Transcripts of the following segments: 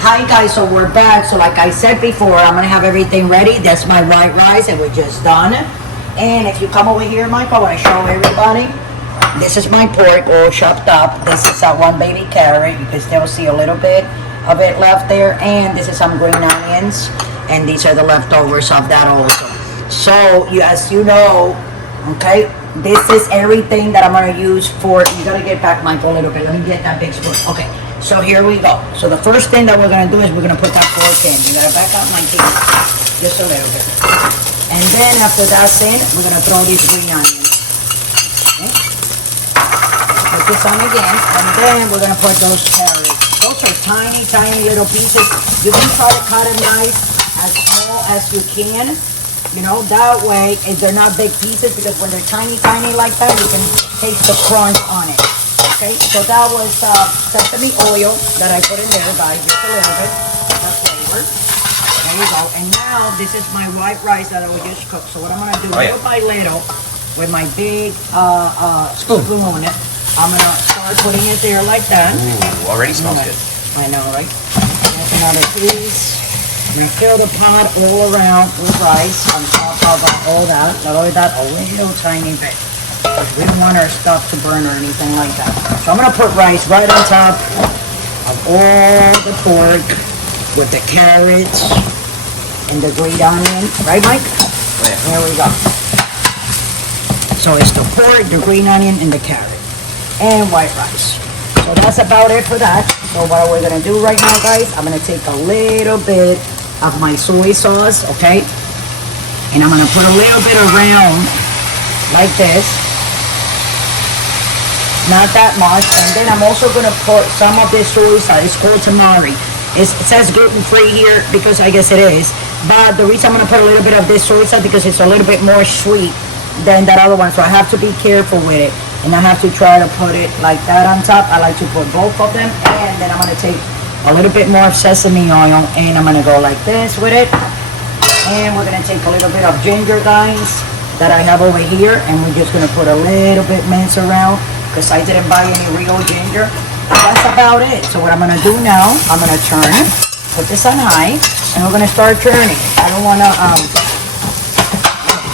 Hi guys, so we're back. So like I said before, I'm gonna have everything ready. That's my white rice that we're just done. And if you come over here, Michael, I show everybody. This is my pork all chopped up. This is one baby carrot. You can still see a little bit of it left there. And this is some green onions. And these are the leftovers of that also. So as you know, okay, this is everything that I'm gonna use for. You gotta get back, Michael, a little bit. Let me get that big spoon. Okay. So here we go. So the first thing that we're gonna do is we're gonna put that pork in. You gotta back up my teeth just a little bit. And then after that's in, we're gonna throw these green onions. Okay. Put this on again, and then we're gonna put those carrots. Those are tiny, tiny little pieces. You can try to cut them nice, as small as you can. You know, that way, if they're not big pieces, because when they're tiny, tiny like that, you can taste the crunch on it. Okay, so that was sesame oil that I put in there, guys, just a little bit, that flavor. There you go. And now, this is my white rice that I will just cook. So what I'm going to do, little by little, with my big spoon, I'm going to start putting it there like that. Ooh, already smells good. I know, right? That's another piece. I'm going to fill the pot all around with rice on top of all that. Not only that, a little tiny bit. We don't want our stuff to burn or anything like that. So I'm gonna put rice right on top of all the pork with the carrots and the green onion. Right, Mike? Yeah. There we go. So it's the pork, the green onion, and the carrot. And white rice. So that's about it for that. So what we're gonna do right now, guys, I'm gonna take a little bit of my soy sauce, okay? And I'm gonna put a little bit around like this. Not that much. And then I'm also going to put some of this soy sauce. It's called tamari. It says gluten-free here because I guess it is. But the reason I'm going to put a little bit of this soy sauce because it's a little bit more sweet than that other one. So I have to be careful with it. And I have to try to put it like that on top. I like to put both of them. And then I'm going to take a little bit more of sesame oil. And I'm going to go like this with it. And we're going to take a little bit of ginger, guys, that I have over here. And we're just going to put a little bit mince around. Because I didn't buy any real ginger. That's about it. So what I'm going to do now, I'm going to turn it, put this on high, and we're going to start turning. I don't want to,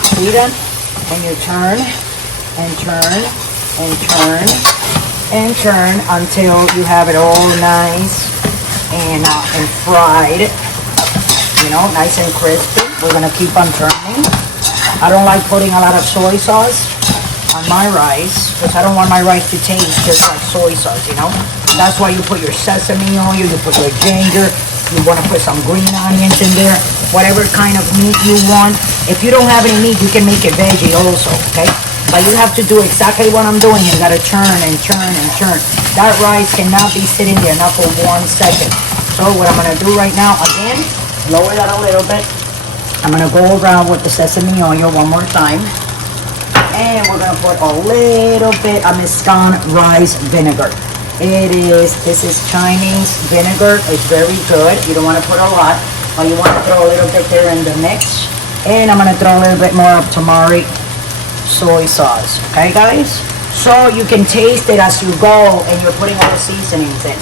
see that? And you turn, and turn, and turn, and turn until you have it all nice and fried. You know, nice and crispy. We're going to keep on turning. I don't like putting a lot of soy sauce on my rice because I don't want my rice to taste just like soy sauce, you know. That's why you put your sesame oil, you put your ginger, you want to put some green onions in there, whatever kind of meat you want. If you don't have any meat, you can make it veggie also, okay? But you have to do exactly what I'm doing. You gotta turn and turn and turn. That rice cannot be sitting there not for 1 second. So what I'm gonna do right now, again, lower that a little bit. I'm gonna go around with the sesame oil one more time. And we're gonna put a little bit of Mescan rice vinegar. This is Chinese vinegar. It's very good. You don't wanna put a lot, but you wanna throw a little bit there in the mix. And I'm gonna throw a little bit more of tamari soy sauce. Okay, guys? So you can taste it as you go and you're putting all the seasonings in.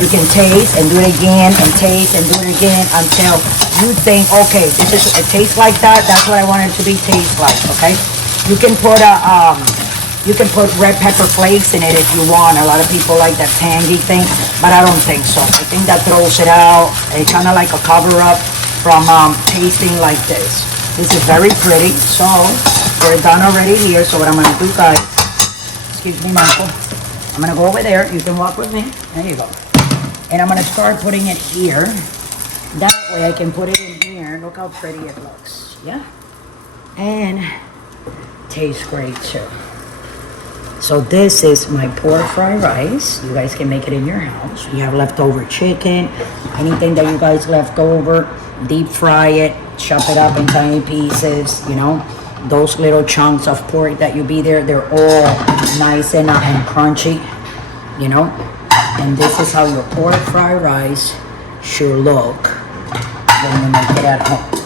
You can taste and do it again and taste and do it again until you think, okay, it tastes like that. That's what I want it to be taste like, okay? You can put red pepper flakes in it if you want. A lot of people like that tangy thing, but I don't think so. I think that throws it out. It's kind of like a cover-up from tasting like this. This is very pretty. So we're done already here. So what I'm gonna do, guys? Excuse me, Michael. I'm gonna go over there. You can walk with me. There you go. And I'm gonna start putting it here. That way I can put it in here. Look how pretty it looks. Yeah. And tastes great too. So this is my pork fried rice. You guys can make it in your house. You have leftover chicken, anything that you guys left over, deep fry it, chop it up in tiny pieces, you know. Those little chunks of pork that you be there, they're all nice and crunchy, you know. And this is how your pork fried rice should look when you make it at home.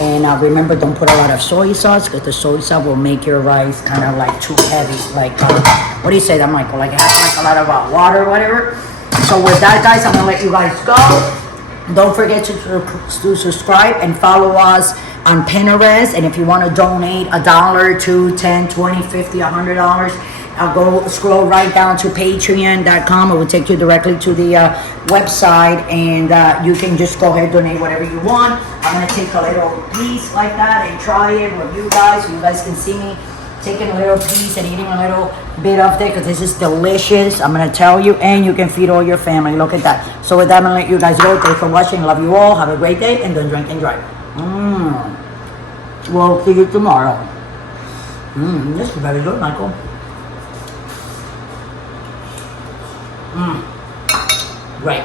And remember, don't put a lot of soy sauce because the soy sauce will make your rice kind of like too heavy. Like, what do you say that, Michael? Like it has like a lot of water or whatever. So with that, guys, I'm going to let you guys go. Don't forget to subscribe and follow us on Pinterest. And if you want to donate $1, $2, $10, $20, $50, $100, I'll go scroll right down to patreon.com. It will take you directly to the website, and you can just go ahead and donate whatever you want. I'm going to take a little piece like that and try it with you guys, so you guys can see me taking a little piece and eating a little bit of it, because this is delicious. I'm going to tell you, and you can feed all your family. Look at that. So with that, I'm going to let you guys go. Thanks for watching. Love you all. Have a great day, and don't drink and drive. We'll see you tomorrow. This is very good, Michael. Great.